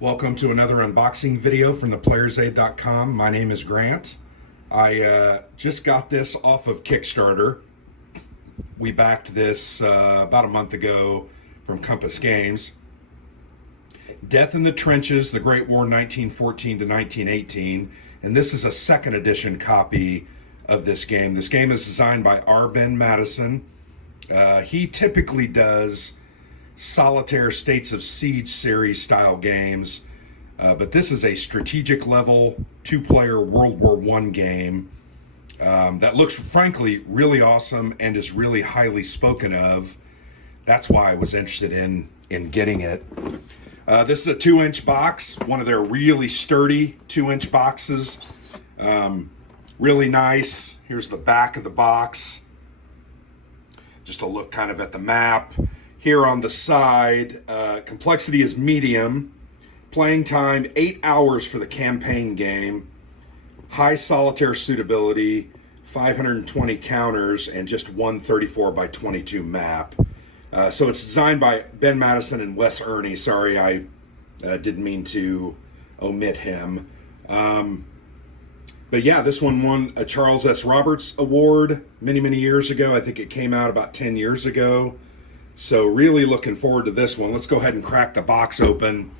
Welcome to another unboxing video from theplayersaid.com. My name is Grant. I just got this off of Kickstarter. We backed this about a month ago from Compass Games. Death in the Trenches, The Great War 1914 to 1918. And this is a second edition copy of this game. This game is designed by R. Ben Madison. He typically does solitaire States of Siege series style games, but this is a strategic level two-player World War I game that looks frankly really awesome and is really highly spoken of. That's why I was interested in getting it. This is a 2-inch box, one of their really sturdy 2-inch boxes. Really nice. Here's the back of the box, just to look kind of at the map. Here on the side, complexity is medium. Playing time, 8 hours for the campaign game. High solitaire suitability, 520 counters, and just one 34 by 22 map. So it's designed by Ben Madison and Wes Ernie. Sorry, I didn't mean to omit him. But yeah, this one won a Charles S. Roberts Award many, many years ago. I think it came out about 10 years ago. So really looking forward to this one. Let's go ahead and crack the box open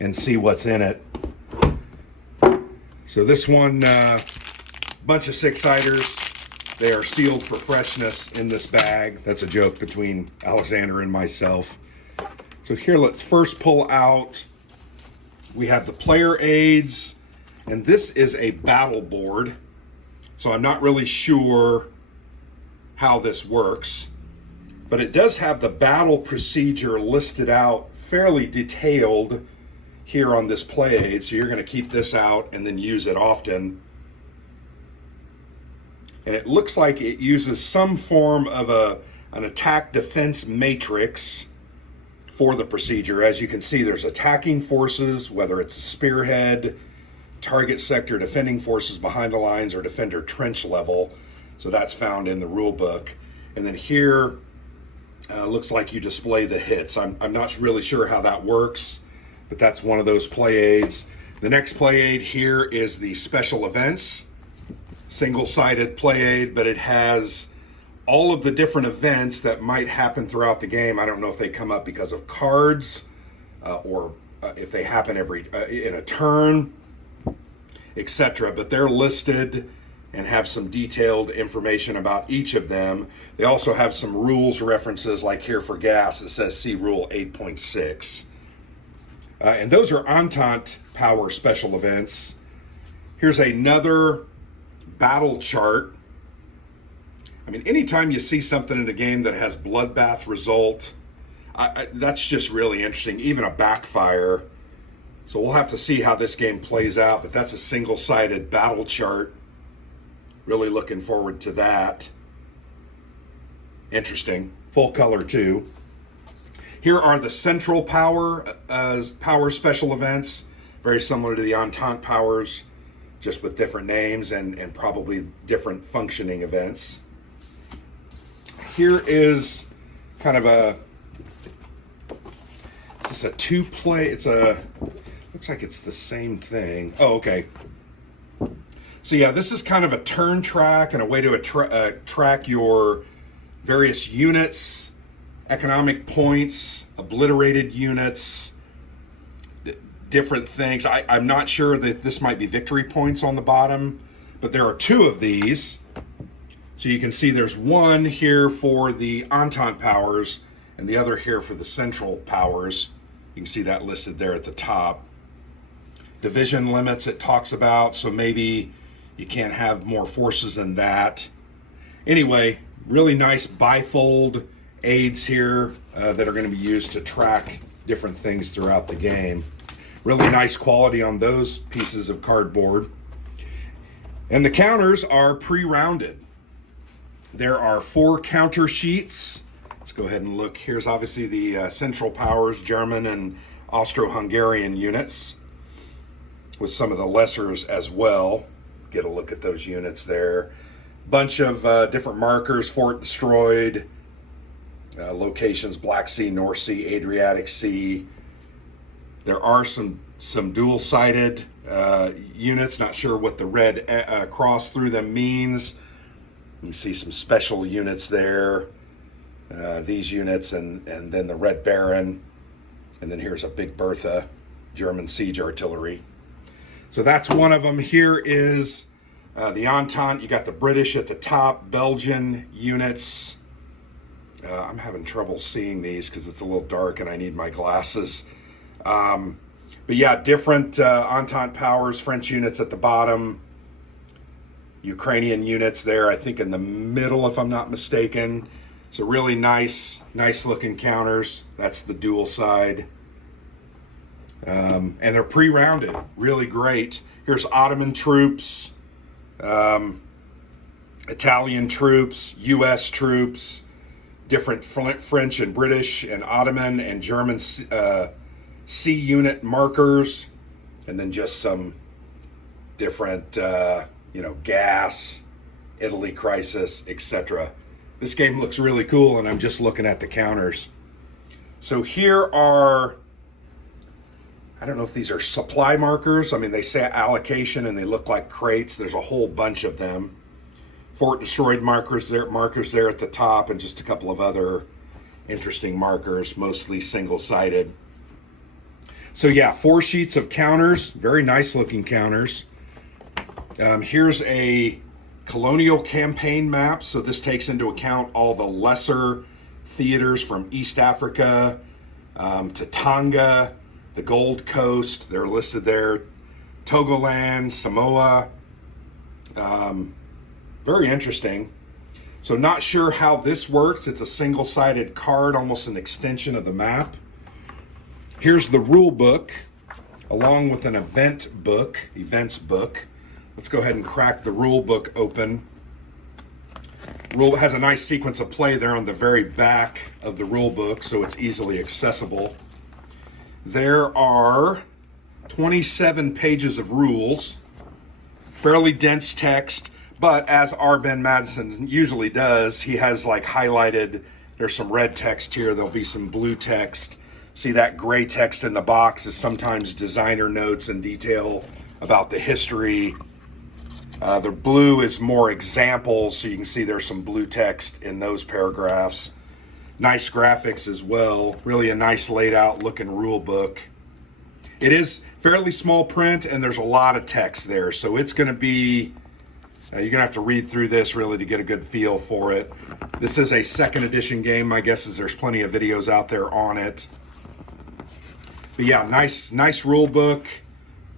and see what's in it. So this one, bunch of six-siders. They are sealed for freshness in this bag. That's a joke between Alexander and myself. So here, let's first pull out. We have the player aids, and this is a battle board. So I'm not really sure how this works, but it does have the battle procedure listed out fairly detailed here on this play aid. So you're going to keep this out and then use it often. And it looks like it uses some form of an attack defense matrix for the procedure. As you can see, there's attacking forces, whether it's a spearhead, target sector, defending forces behind the lines, or defender trench level. So that's found in the rule book. And then here, looks like you display the hits. I'm not really sure how that works, but that's one of those play aids. The next play aid here is the special events, single-sided play aid, but it has all of the different events that might happen throughout the game. I don't know if they come up because of cards or if they happen in a turn, etc. But they're listed and have some detailed information about each of them. They also have some rules references, like here for gas, it says see rule 8.6. And those are Entente power special events. Here's another battle chart. I mean, anytime you see something in a game that has bloodbath result, that's just really interesting, even a backfire. So we'll have to see how this game plays out, but that's a single-sided battle chart. Really looking forward to that. Interesting. Full color too. Here are the central power special events. Very similar to the Entente powers, just with different names and probably different functioning events. Here is kind of is this a two-play? Looks like it's the same thing. Oh, okay. So yeah, this is kind of a turn track and a way to track your various units, economic points, obliterated units, different things. I'm not sure that this might be victory points on the bottom, but there are two of these. So you can see there's one here for the Entente powers and the other here for the central powers. You can see that listed there at the top. Division limits it talks about, so maybe you can't have more forces than that. Anyway, really nice bifold aids here that are going to be used to track different things throughout the game. Really nice quality on those pieces of cardboard. And the counters are pre-rounded. There are 4 counter sheets. Let's go ahead and look. Here's obviously the Central Powers, German and Austro-Hungarian units, with some of the lessers as well. Get a look at those units there. Bunch of different markers: fort destroyed, locations: Black Sea, North Sea, Adriatic Sea, There are some dual-sided units. Not sure what the red cross through them means. You see some special units there. These units, and then the Red Baron, and then here's a Big Bertha, German siege artillery. So that's one of them. Here is the Entente. You got the British at the top, Belgian units. I'm having trouble seeing these because it's a little dark and I need my glasses. But yeah, different Entente powers, French units at the bottom, Ukrainian units there, I think in the middle, if I'm not mistaken. So really nice looking counters. That's the dual side. And they're pre-rounded, really great. Here's Ottoman troops, Italian troops, U.S. troops, different French and British and Ottoman and German C unit markers, and then just some different, gas, Italy crisis, etc. This game looks really cool, and I'm just looking at the counters. So here are, I don't know if these are supply markers. I mean, they say allocation, and they look like crates. There's a whole bunch of them. Fort destroyed markers there at the top, and just a couple of other interesting markers, mostly single-sided. So yeah, 4 sheets of counters, very nice looking counters. Here's a colonial campaign map. So this takes into account all the lesser theaters from East Africa to Tonga, the Gold Coast, they're listed there, Togoland, Samoa. Very interesting. So not sure how this works. It's a single-sided card, almost an extension of the map. Here's the rule book, along with an events book. Let's go ahead and crack the rule book open. Rule has a nice sequence of play there on the very back of the rule book, so it's easily accessible. There are 27 pages of rules, fairly dense text, but as R. Ben Madison usually does, he has like highlighted, there's some red text here, there'll be some blue text. See that gray text in the box is sometimes designer notes and detail about the history. The blue is more examples, so you can see there's some blue text in those paragraphs. Nice graphics as well. Really a nice laid out looking rule book. It is fairly small print, and there's a lot of text there, so it's going to be, you're going to have to read through this really to get a good feel for it. This is a second edition game. My guess is there's plenty of videos out there on it. But yeah, nice rule book,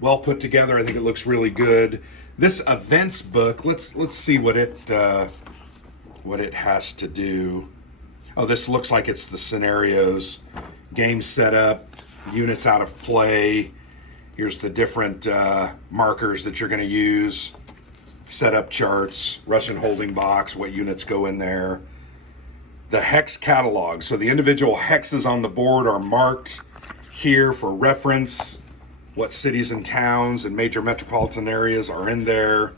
well put together. I think it looks really good. This events book, let's see what it has to do. Oh, this looks like it's the scenarios, game setup, units out of play. Here's the different markers that you're going to use, setup charts, Russian holding box, what units go in there. The hex catalog. So the individual hexes on the board are marked here for reference. What cities and towns and major metropolitan areas are in there.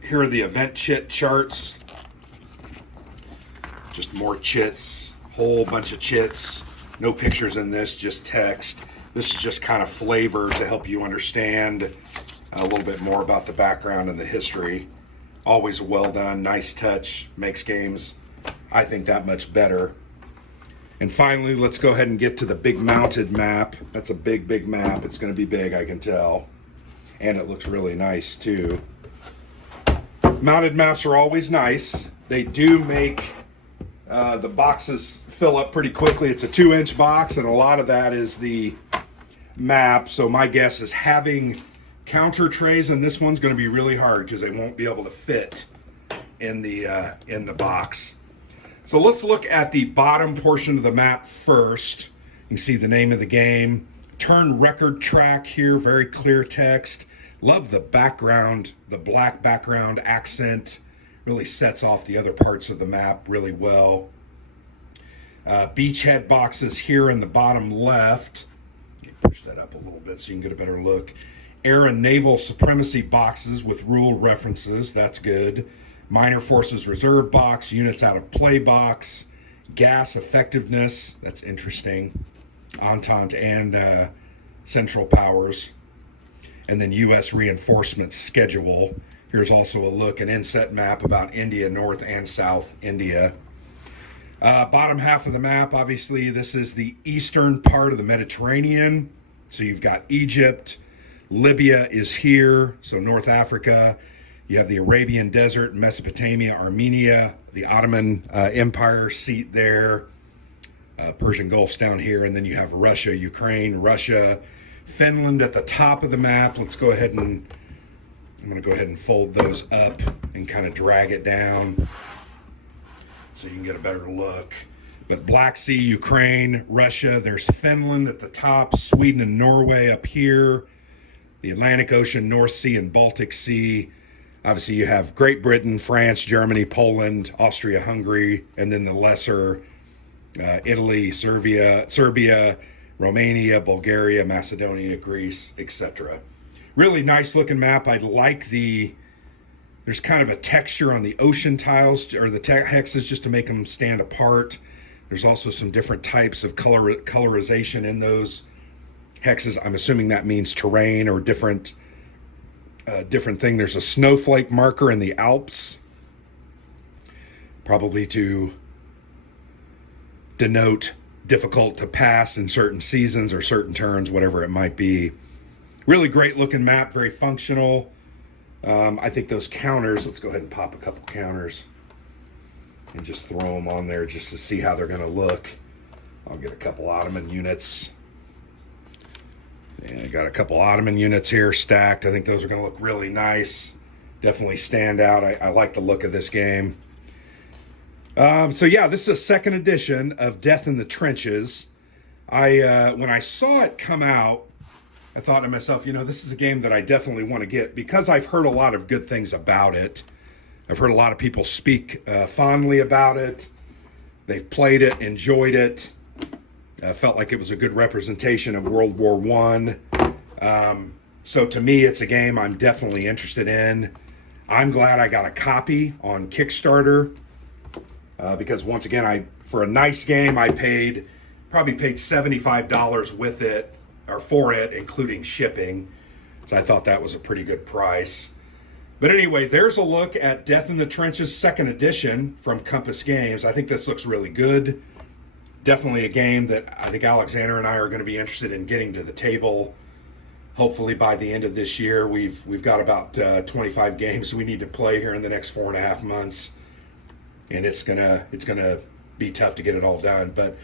Here are the event chit charts. Just more chits, whole bunch of chits. No pictures in this, just text. This is just kind of flavor to help you understand a little bit more about the background and the history. Always well done, nice touch, makes games, I think, that much better. And finally, let's go ahead and get to the big mounted map. That's a big map. It's going to be big, I can tell. And it looks really nice, too. Mounted maps are always nice. They do make the boxes fill up pretty quickly. It's a 2-inch box, and a lot of that is the map. So my guess is having counter trays in this one's going to be really hard because they won't be able to fit in the box. So let's look at the bottom portion of the map first. You can see the name of the game. Turn record track here, very clear text. Love the background, the black background accent. Really sets off the other parts of the map really well. Beachhead boxes here in the bottom left. Push that up a little bit so you can get a better look. Air and naval supremacy boxes with rule references. That's good. Minor forces reserve box, units out of play box, gas effectiveness. That's interesting. Entente and Central Powers. And then U.S. reinforcement schedule. Here's also a look, an inset map about India, North and South India. Bottom half of the map, obviously, this is the eastern part of the Mediterranean. So you've got Egypt, Libya is here, so North Africa. You have the Arabian Desert, Mesopotamia, Armenia, the Ottoman Empire seat there. Persian Gulf's down here, and then you have Russia, Ukraine, Russia, Finland at the top of the map. Let's go ahead and, I'm going to go ahead and fold those up and kind of drag it down so you can get a better look. But Black Sea, Ukraine, Russia, there's Finland at the top, Sweden and Norway up here, the Atlantic Ocean, North Sea and Baltic Sea. Obviously you have Great Britain, France, Germany, Poland, Austria, Hungary, and then the lesser Italy, Serbia, Romania, Bulgaria, Macedonia, Greece, etc. Really nice looking map. I like there's kind of a texture on the ocean tiles or the hexes just to make them stand apart. There's also some different types of colorization in those hexes. I'm assuming that means terrain or different thing. There's a snowflake marker in the Alps, probably to denote difficult to pass in certain seasons or certain turns, whatever it might be. Really great looking map, very functional. I think those counters, let's go ahead and pop a couple counters and just throw them on there just to see how they're going to look. I'll get a couple Ottoman units. And I got a couple Ottoman units here stacked. I think those are going to look really nice. Definitely stand out. I like the look of this game. So yeah, this is a second edition of Death in the Trenches. When I saw it come out, I thought to myself, this is a game that I definitely want to get because I've heard a lot of good things about it. I've heard a lot of people speak fondly about it. They've played it, enjoyed it. Felt like it was a good representation of World War I. So to me, it's a game I'm definitely interested in. I'm glad I got a copy on Kickstarter because once again, for a nice game, I probably paid $75 with it or for it, including shipping. So I thought that was a pretty good price. But anyway, there's a look at Death in the Trenches 2nd edition from Compass Games. I think this looks really good. Definitely a game that I think Alexander and I are going to be interested in getting to the table. Hopefully by the end of this year, we've got about 25 games we need to play here in the next 4.5 months, and it's gonna be tough to get it all done. But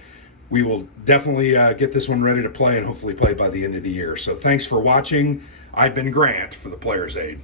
we will definitely get this one ready to play and hopefully play by the end of the year. So thanks for watching. I've been Grant for the Player's Aid.